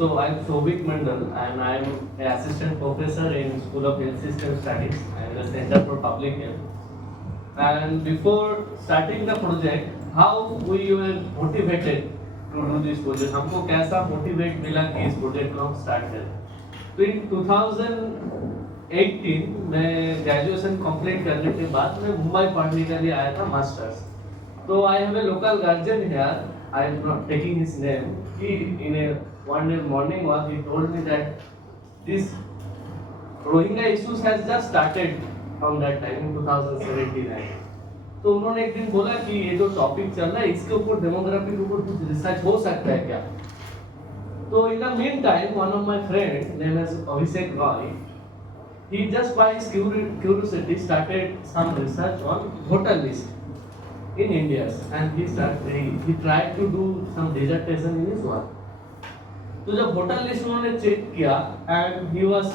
So I'm Souvik Mondal and I'm an assistant professor in School of Health System Studies and the Center for Public Health. And before starting the project, how we were motivated to do this project? हमको कैसा motivate मिला कि इस project को हम start करें? तो in 2018 मैं graduation complete करने के बाद मैं मुंबई पढ़ने के लिए आया था masters. So I have a local guardian here. I am not taking his name. He in a one day morning walk he told me that this Rohingya issues has just started from that time in 2017. तो उन्होंने एक दिन बोला कि ये जो topic चल रहा है इसके ऊपर डेमोग्राफी के ऊपर कुछ रिसर्च हो सकता है क्या? तो in the meantime one of my friend named as Abhishek Roy, he just by his curiosity started some research on voter list in India and he tried to do some dissertation in his work. तो जब voter list उन्होंने check किया and he was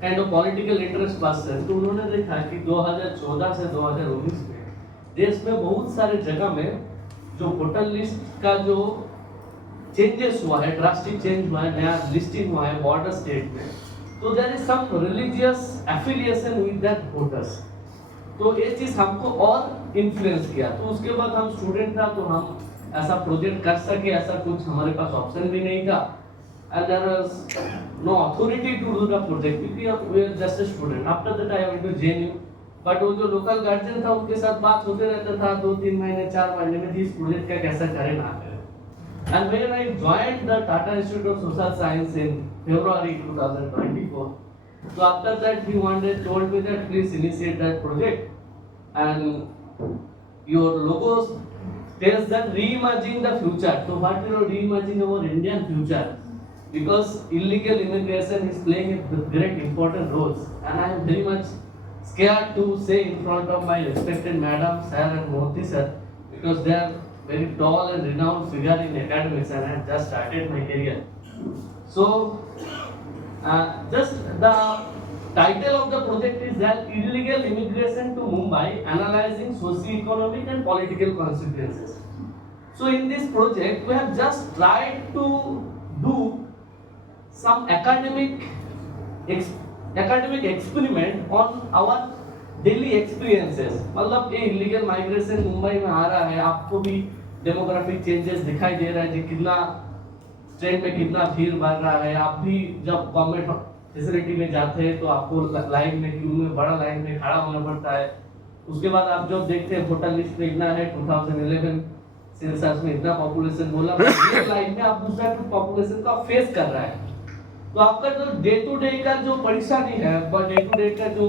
kind of political interest person, तो उन्होंने देखा कि 2014 से 2019 में देश में बहुत सारे जगह में जो वोटर लिस्ट का जो चेंजेस हुआ है, ड्रास्टिक चेंज हुआ है, नया लिस्टिंग हुआ है बॉर्डर स्टेट में, तो there is some religious affiliation with that voters. तो ये चीज हमको और इन्फ्लुएंस किया. तो उसके बाद हम स्टूडेंट था तो हम ऐसा प्रोजेक्ट कर सके, ऐसा कुछ हमारे पास ऑप्शन भी नहीं था. And there was no authority to do the project because we were just a student. After that I went to JNU. But वो जो local guardian था उनके साथ बात होते रहता था 2-3 महीने 4 महीने में इस प्रोजेक्ट का कैसा करें ना करें. And when I joined the Tata Institute of Social Science in February 2024, so after that he told me that please initiate that project and your logo tells that reimagining the future. So what you know reimagining our Indian future? Because illegal immigration is playing a great important roles and I am very much scared to say in front of my respected madam sir and Modi sir because they are very tall and renowned figure in academics and I have just started my career. So just the title of the project is that illegal immigration to Mumbai analyzing socio-economic and political consequences. So in this project we have just tried to do some academic experiment on our daily experiences. मतलब ये illegal migration Mumbai में आ रहा है, आपको भी demographic changes दिखाई दे रहा है कि कितना ट्रेन में कितना भीड़ बढ़ रहा है. आप भी जब गवर्नमेंट फैसिलिटी में जाते हैं तो आपको लाइन में क्यू में बड़ा लाइन में खड़ा होना पड़ता है. उसके बाद आप जब देखते हैं वोटर लिस्ट में इतना है 2011 सेंसस में इतना पॉपुलेशन बोला, रियल लाइफ में आप दूसरा पॉपुलेशन का फेस कर रहा है. तो आपका जो डे टू डे का जो परेशानी है, डे टू डे का जो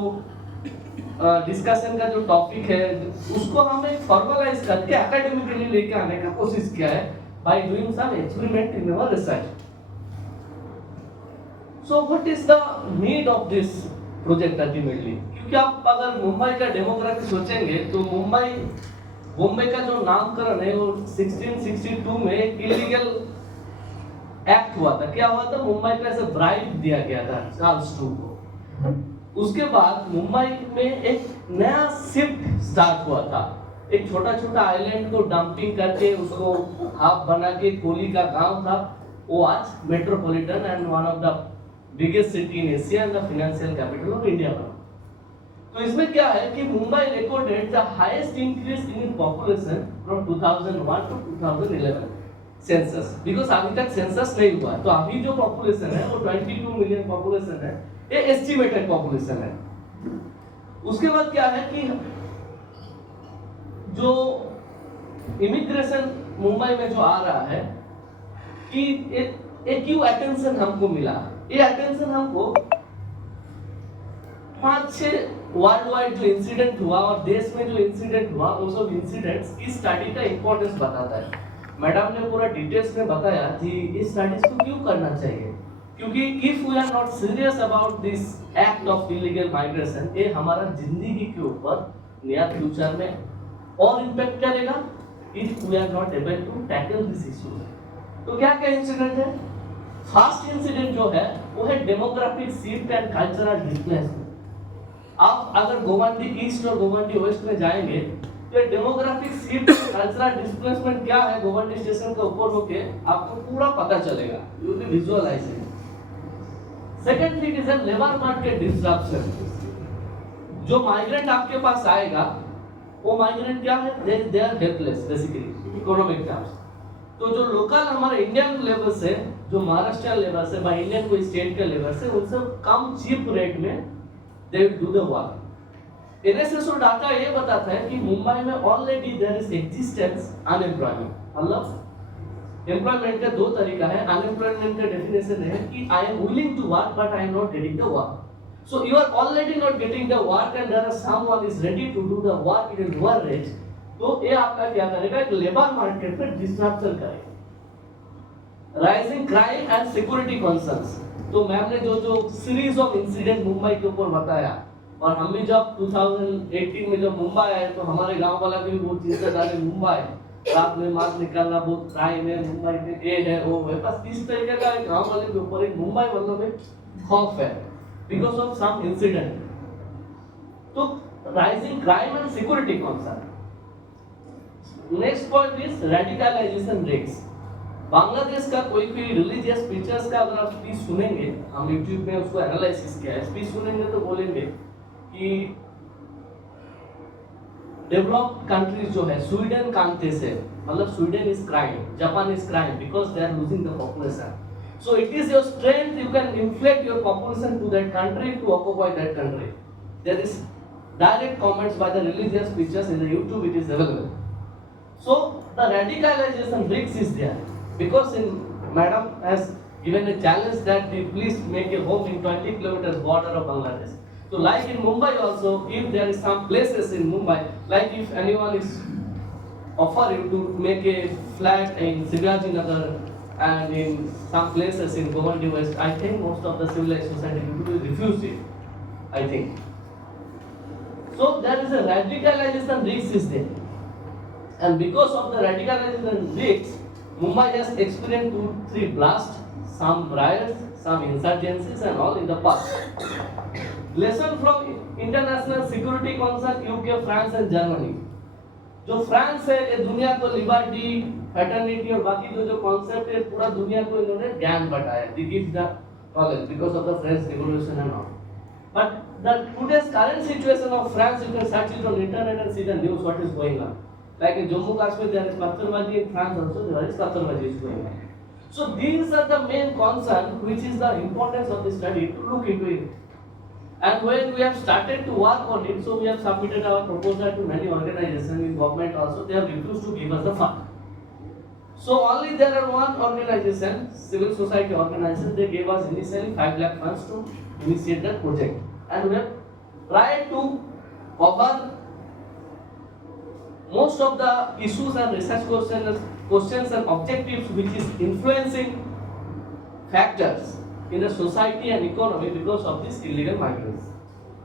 डिस्कशन का जो टॉपिक है, उसको हमने फॉर्मलाइज करके एकेडमिकली लेके आने का कोशिश किया है by doing some experiment in our research. So what is the need of this project ultimately? क्योंकि आप अगर मुंबई का डेमोग्राफी सोचेंगे तो मुंबई का जो नामकरण है वो 1662 में एक इलीगल एक्ट हुआ था. क्या हुआ था? मुंबई को ऐसे ब्राइब दिया गया था चार्ल्स टू को. उसके बाद मुंबई में एक नया शिफ्ट स्टार्ट हुआ था. एक छोटा छोटा आइलैंड को डंपिंग करके उसको हाफ बना के कोली का गांव था, वो आज metropolitan and one of the biggest city in Asia and the financial capital of India बना. तो इसमें क्या है कि Mumbai recorded the highest increase in population from 2001 to 2011 census. Because अभी तक सेंसस नहीं हुआ, तो अभी जो पॉपुलेशन है वो 22 मिलियन पॉपुलेशन है, ये एस्टिमेटेड पॉपुलेशन है. उसके बाद क्या है कि जो इमिग्रेशन मुंबई में जो आ रहा है कि एक क्यों अटेंशन हमको मिला. ये अटेंशन हमको 5-6 वर्ल्ड वाइड जो इंसिडेंट हुआ और देश में जो इंसिडेंट हुआ वो सब इंसिडेंट्स इस स्टडी का इंपॉर्टेंस बताता है. मैडम ने पूरा डिटेल्स में बताया कि इस स्टडीज को क्यों करना चाहिए, क्योंकि if we are not serious about this act of illegal migration, ये हमारा जिंदगी के ऊपर नया फ्यूचर में और इम्पैक्ट करेगा if we are not able to tackle this issue. तो क्या क्या इंसिडेंट है? फर्स्ट इंसिडेंट जो है वो है demographic shift and cultural displacement. आप अगर गोवांडी ईस्ट और गोवांडी वेस्ट में जाएंगे ये डेमोग्राफिक शिफ्ट, कल्चरल डिस्प्लेसमेंट क्या है गवर्नमेंट स्टेशन के ऊपर होके आपको पूरा पता चलेगा, you will visualise it. Second thing is labour market disruption. जो माइग्रेंट आपके पास आएगा वो माइग्रेंट क्या है, they are helpless basically economic terms. तो जो लोकल हमारे इंडियन लेबर से, जो महाराष्ट्र लेबर से या इंडियन कोई स्टेट के लेबर से, उनसे कम चीप रेट में they will do the work. NSSO data ये बताता है कि मुंबई में already there is existence unemployment. मतलब एम्प्लॉयमेंट का दो तरीका है। अनएम्प्लॉयमेंट का डेफिनेशन है कि I am willing to work but I am not getting the work. So you are already not getting the work and there is someone is ready to do the work in a lower rate, तो ये आपका क्या करेगा, एक labour market में disruption करेगा। Rising crime and security concerns, तो ma'am ने जो सीरीज ऑफ इंसिडेंट मुंबई के ऊपर बताया, और हम भी जब 2018 में जब मुंबई आए तो हमारे गांव वाला भी बहुत चिंता था कि मुंबई रात में मार्च निकालना बहुत क्राइम है, मुंबई में ये है वो है, बस इस तरीके का एक गांव वाले के ऊपर एक मुंबई वालों में खौफ है because of some incident। तो rising crime and security concern। next point is radicalization risks। Bangladesh का कोई भी रिलीजियस पिक्चर्स का अगर आप स्पीच सुनेंगे, हम यूट्यूब में उसको एनालिसिस किया है, स्पीच सुनेंगे तो बोलेंगे कि डेवलप्ड कंट्रीज जो है, स्वीडन कांटे से, मतलब Sweden is crime, Japan is crime because they are losing the population. So it is your strength, you can inflate your population to that country to occupy that country। There is direct comments by the religious preachers in the YouTube, it is available। So the radicalization risk is there because madam has given a challenge that please make a home in 20 kilometers border of Bangladesh। So like in Mumbai also, if there is some places in Mumbai, like if anyone is offer you to make a flat in Shivaji Nagar and in some places in Govandi West, I think most of the civilized society will refuse it, I think। So there is a radicalization risk is there, and because of the radicalization risk, Mumbai has experienced 2-3 blasts, some riots, some insurgencies and all in the past। Lesson from international security concern UK, France and Germany। जो France है ये दुनिया को liberty, fraternity और बाकी जो concept है पूरा दुनिया को इन्होंने ज्ञान बटाया, they give the knowledge because of the French revolution and all. But the today's current situation of France, you can search it on internet and see the news what is going on. Like in Jammu Kashmir there is पत्थरबाजी, in France also there is पत्थरबाजी is going on. So these are the main concern which is the importance of the study to look into it. And when we have started to work on it, so we have submitted our proposal to many organizations in government also, they have refused to give us the fund। So only there are one organization, civil society organization, they gave us initially 5 lakh funds to initiate that project, and we have tried to cover most of the issues and research questions and objectives which is influencing factors in the society and economy because of these illegal migrants।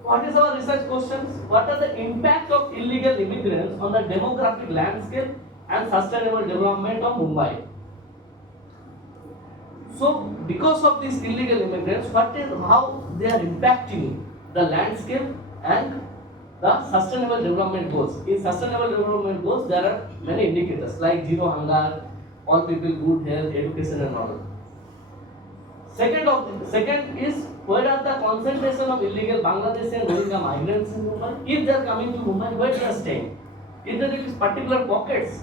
What is our research questions? What are the impact of illegal immigrants on the demographic landscape and sustainable development of Mumbai? So because of these illegal immigrants, how they are impacting the landscape and the sustainable development goals? In sustainable development goals there are many indicators like zero hunger, all people, good health, education and all। Second is where are the concentration of illegal Bangladeshi and Rohingya migrants in Mumbai? If they are coming to Mumbai, where they are staying? If there is particular pockets,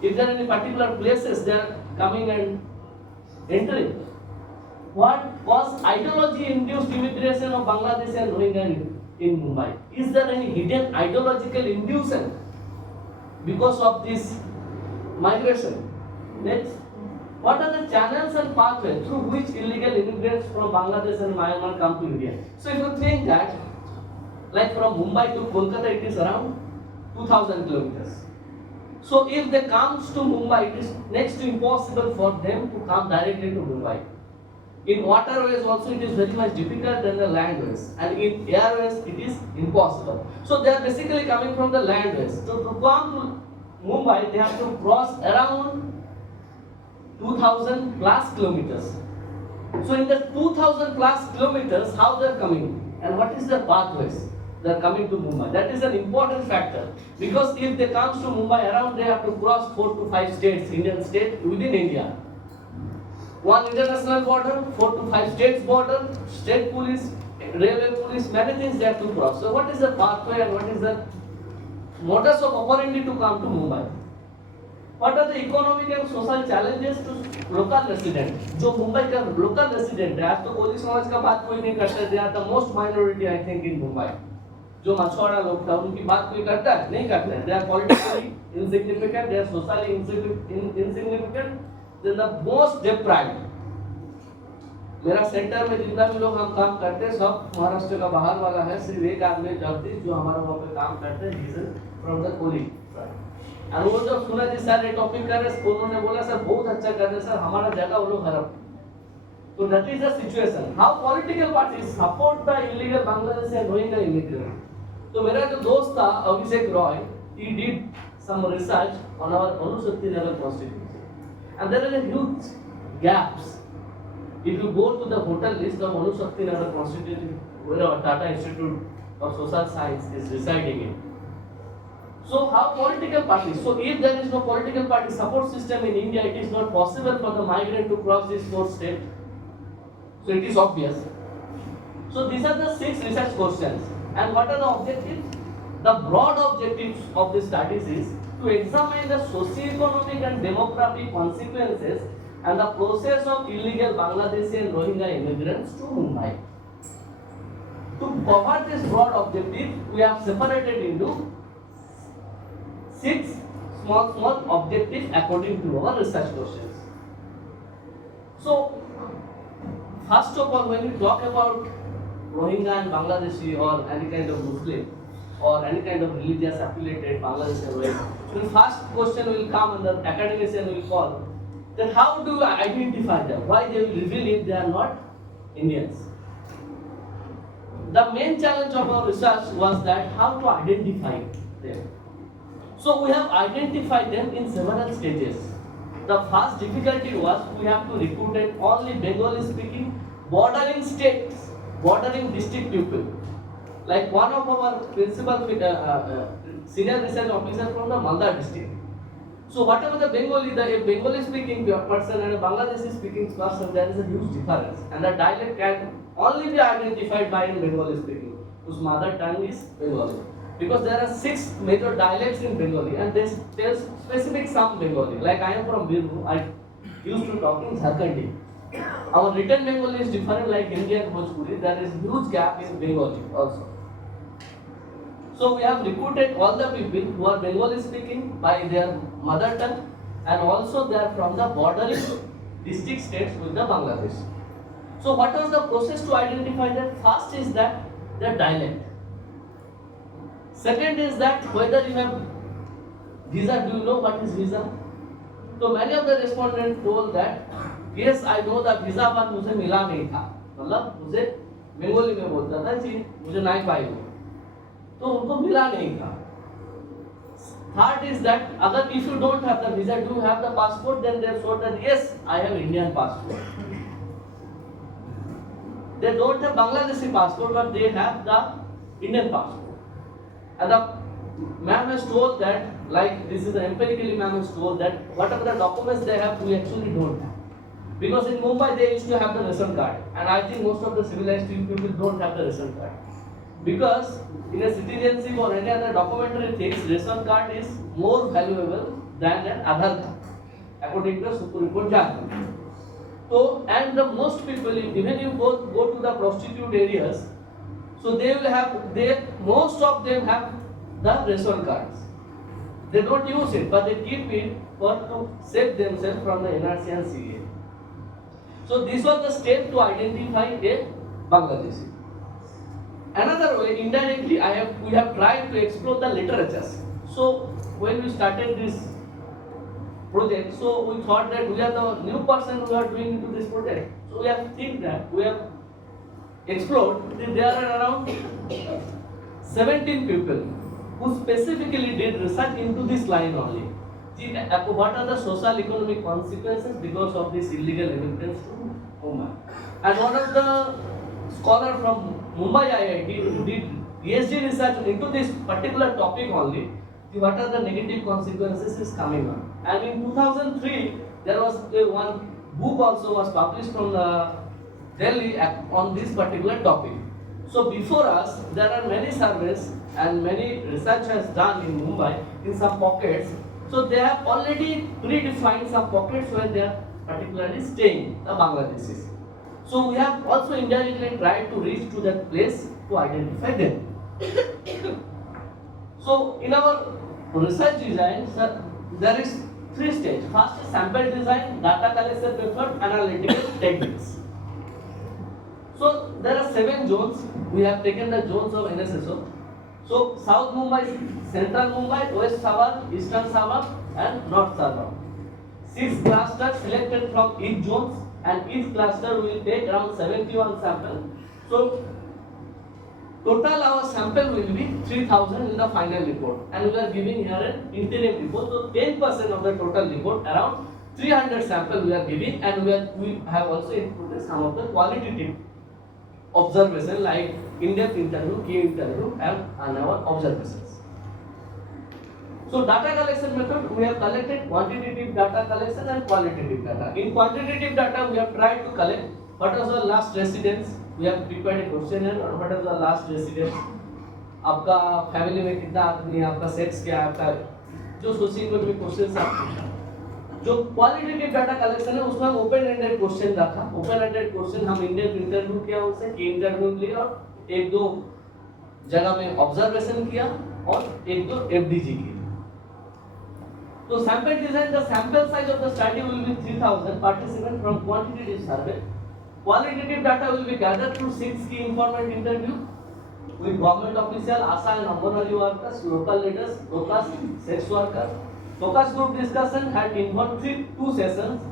if there are any particular places they are coming and entering, what was ideology-induced immigration of Bangladeshi and Rohingya in Mumbai? Is there any hidden ideological induction because of this migration? Next. What are the channels and pathways through which illegal immigrants from Bangladesh and Myanmar come to India? So if you think that, like from Mumbai to Kolkata, it is around 2,000 kilometers. So if they come to Mumbai, it is next to impossible for them to come directly to Mumbai। In waterways also it is very much difficult than the landways, and in airways it is impossible। So they are basically coming from the landways। So to come to Mumbai, they have to cross around 2,000 plus kilometers। So in the 2,000 plus kilometers, how they are coming and what is the pathways? They are coming to Mumbai. That is an important factor because if they come to Mumbai, around they have to cross 4 to 5 states, Indian state within India. One international border, 4 to 5 states border, state police, railway police, many things they have to cross. So what is the pathway and what is the modus of operandi to come to Mumbai? What are the economic and social challenges to local resident? जो मुंबई का local resident है, आज तो कोली समाज का बात कोई नहीं करता. They are the most minority I think in Mumbai. जो मछुआरा लोग था उनकी बात कोई करता है? नहीं करता है. They are politically insignificant, they are socially insignificant, they are the most deprived. मेरा सेंटर में जितना भी लोग हम काम करते हैं सब महाराष्ट्र का बाहर वाला है. सिर्फ एक आदमी जगदीश जो हमारा वहाँ पे काम करते हैं, he is from the Koli. और वो जब सुना जी सर ये टॉपिक कर रहे हैं, उन्होंने बोला सर बहुत अच्छा कर रहे हैं सर, हमारा जगह वो लोग हड़प. तो that is the situation. How political parties support the illegal Bangladeshi and Rohingya immigrants. तो मेरा जो दोस्त था अभिषेक Roy, he did some research on our Anusakti Nagar constituency, and there are huge gaps. If you go to the hotel list of Anusakti Nagar constituency, where our Tata Institute of Social Science is residing in. So how political parties? So if there is no political party support system in India, it is not possible for the migrant to cross this 4th state. So it is obvious. So these are the 6 research questions. And what are the objectives? The broad objectives of this studies is to examine the socio-economic and demographic consequences and the process of illegal Bangladeshi and Rohingya immigrants to Mumbai. To cover this broad objective, we have separated into 6 small objectives according to our research questions. So, first of all, when we talk about Rohingya and Bangladeshi or any kind of Muslim or any kind of religious affiliated Bangladeshi or Rohingya, the first question will come and the academician will call that how do I identify them? Why they will reveal if they are not Indians? The main challenge of our research was that how to identify them. So we have identified them in several stages. The first difficulty was we have to recruit only Bengali speaking bordering states, bordering district people. Like one of our principal senior research officer from the Malda district. So whatever the Bengali, a Bengali speaking person and a Bangladeshi speaking person, there is a huge difference. And the dialect can only be identified by a Bengali speaking, whose mother tongue is Bengali. Because there are 6 major dialects in Bengali and there's specific some Bengali. Like I am from Birru, I used to talk in Jharkhandi. Our written Bengali is different like Hindi and Bhojpuri. There is huge gap in Bengali also. So we have recruited all the people who are Bengali speaking by their mother tongue and also they are from the bordering district states with the Bangladesh. So what was the process to identify them? First is that their dialect. Second is that whether you have visa, do you know what is visa? So many of the respondents told that yes, I know the visa but मुझे मिला नहीं था. मतलब मुझे बंगाली में बोलता था जी मुझे नहीं पाई हो. तो उनको मिला नहीं था. Third is that अगर if you don't have the visa, do you have the passport? Then they showed that yes, I have Indian passport. They don't have Bangladeshi passport, but they have the Indian passport. And the ma'am has told that, like this is empirically ma'am has told that whatever the documents they have, we actually don't have. Because in Mumbai they used to have the ration card, and I think most of the civilized people don't have the ration card. Because in a citizenship or any other documentary things, ration card is more valuable than an Aadhaar card, according to the Supreme Court judgment. So, and the most people, even you go to the prostitute areas, so they will have, most of them have the ration cards. They don't use it, but they keep it for to save themselves from the NRC and CA. So this was the step to identify a Bangladeshi. Another way, indirectly, we have tried to explore the literatures. So when we started this project, so we thought that we are the new person who are doing into this project. So we have think that we have explored that there are around 17 people who specifically did research into this line only. What are the social economic consequences because of this illegal immigrants to Mumbai? And one of the scholar from Mumbai IIT who did ESG research into this particular topic only, what are the negative consequences is coming on. And in 2003, there was one book also was published from Delhi on this particular topic. So before us, there are many surveys and many research has done in Mumbai in some pockets. So they have already predefined some pockets where they are particularly staying, the Bangladeshis. So we have also indirectly tried to reach to that place to identify them. So in our research design, there is 3 stages. First is sample design, data collection method, analytical techniques. So there are 7 zones. We have taken the zones of NSSO. So South Mumbai, Central Mumbai, West Suburb, Eastern Suburb and North Suburb. 6 clusters selected from each zones, and each cluster will take around 71 samples. So total our sample will be 3000 in the final report, and we are giving here an interim report. So 10% of the total report, around 300 samples we are giving, and we have also included some of the qualitative observation like in-depth interview, key interview and our observations. So data collection method, we have collected quantitative data collection and qualitative data. In quantitative data, we have tried to collect what was the last residence. We have prepared a questionnaire on what is the last residence. आपका family में कितना आदमी है, आपका sex क्या है, आपका जो सोशियो-इकोनॉमिक क्वेश्चंस है. जो क्वालिटेटिव डाटा कलेक्शन है उसमें हम ओपन एंडेड क्वेश्चन रखा. ओपन एंडेड क्वेश्चन हम इंडियन इंटरव्यू किया, उससे की इंटरव्यू लिया और 1-2 जगह में ऑब्जर्वेशन किया और 1-2 एफडीजी की. So sample design, the sample size of the study will be 3000 participants from quantitative survey. Qualitative data will be gathered through 6 key informant interview with government official, ASA and Anganwadi workers, local leaders, locals, sex workers. Focus group discussion had involved 2 sessions.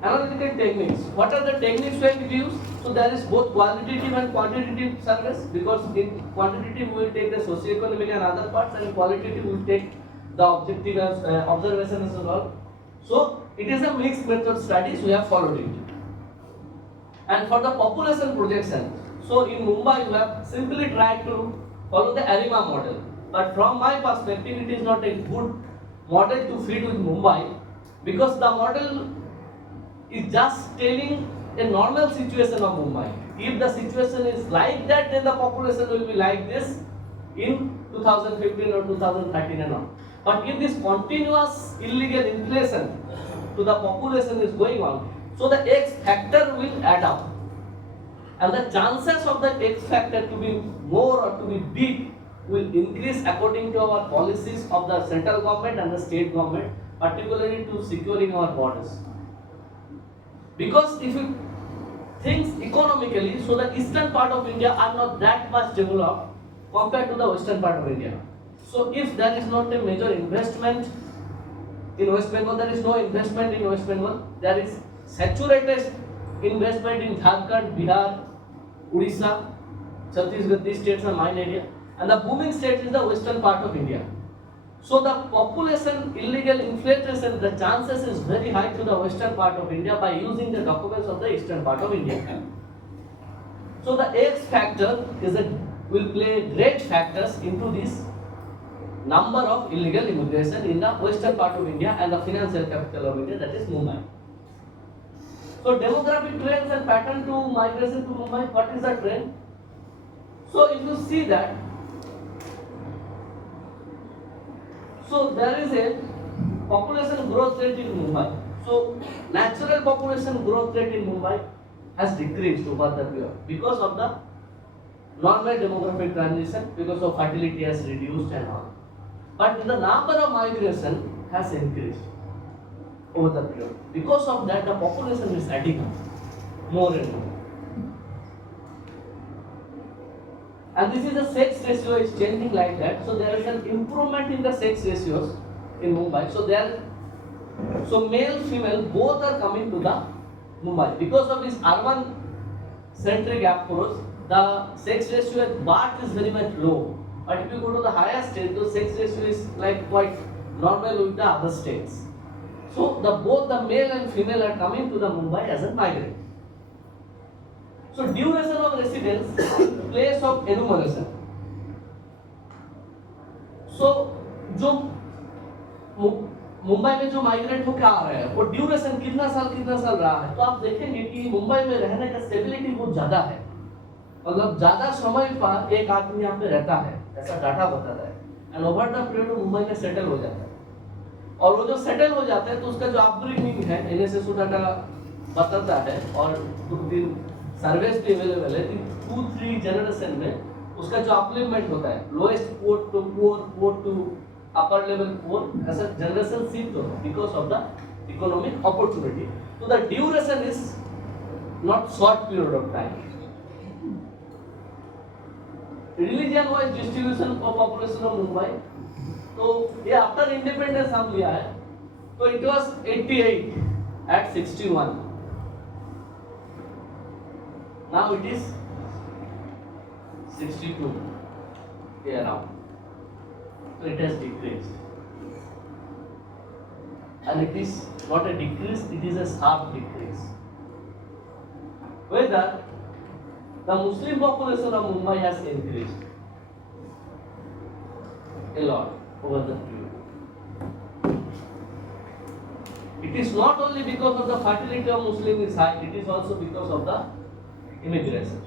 Analytical techniques. What are the techniques we have used? So there is both qualitative and quantitative surveys, because in quantitative we will take the socio-economic and other parts, and in qualitative we will take the objective observations and all. So it is a mixed method studies, we have followed it. And for the population projection, so in Mumbai we have simply tried to follow the ARIMA model. But from my perspective, it is not a good model to fit with Mumbai, because the model is just telling a normal situation of Mumbai. If the situation is like that, then the population will be like this in 2015 or 2013 and on. But if this continuous illegal inflation to the population is going on, so the X factor will add up. And the chances of the X factor to be more or to be big will increase according to our policies of the central government and the state government, particularly to securing our borders. Because if you think economically, so the eastern part of India are not that much developed compared to the western part of India. So if there is not a major investment in West Bengal, there is no investment in West Bengal, there is saturated investment in Jharkhand, Bihar, Odisha, Chhattisgarh. These states are mine area. And the booming state is the western part of India. So the population illegal infiltration, the chances is very high to the western part of India by using the documents of the eastern part of India. So the X factor will play great factors into this number of illegal immigration in the western part of India and the financial capital of India, that is Mumbai. So demographic trends and pattern to migration to Mumbai, what is the trend? So if you see that, so there is a population growth rate in Mumbai. So natural population growth rate in Mumbai has decreased over the period because of the normal demographic transition, because of fertility has reduced and all. But the number of migration has increased over the period. Because of that, the population is adding up more and more. And this is the sex ratio is changing like that. So there is an improvement in the sex ratios in Mumbai. So male, female, both are coming to the Mumbai. Because of this urban centric approach, the sex ratio at birth is very much low. But if you go to the higher state, the sex ratio is like quite normal with the other states. So both the male and female are coming to the Mumbai as a migrant. So duration of residence, place of enumeration. So जो मुंबई में जो migrate होकर आ रहे हैं वो duration कितना साल रहा है, तो आप देखेंगे कि मुंबई में रहने का स्टेबिलिटी बहुत ज्यादा है, मतलब ज्यादा समय पर एक आदमी यहाँ पे रहता है, ऐसा डाटा बताता है, and over the period Mumbai में सेटल हो जाता है। और वो जो सेटल हो जाता है तो उसका जो अपब्रिंगिंग है एनएसएस डाटा बताता है, और कुछ दिन सर्विस भी अवेलेबल है कि 2-3 जनरेशन में उसका जो अपलिफ्टमेंट होता है, lowest poor to poor to upper level poor, ऐसा जनरेशन शिफ्ट होता है because of the economic opportunity. तो the duration is not short period of time. Religion wise distribution of population of Mumbai, तो ये आफ्टर इंडिपेंडेंस हम लिया है, तो it was 88 at 61, now it is 62 here around, so it has decreased, and it is not a decrease, it is a sharp decrease. Whether the Muslim population of Mumbai has increased a lot over the period. It is not only because of the fertility of Muslim is high, it is also because of the immigration.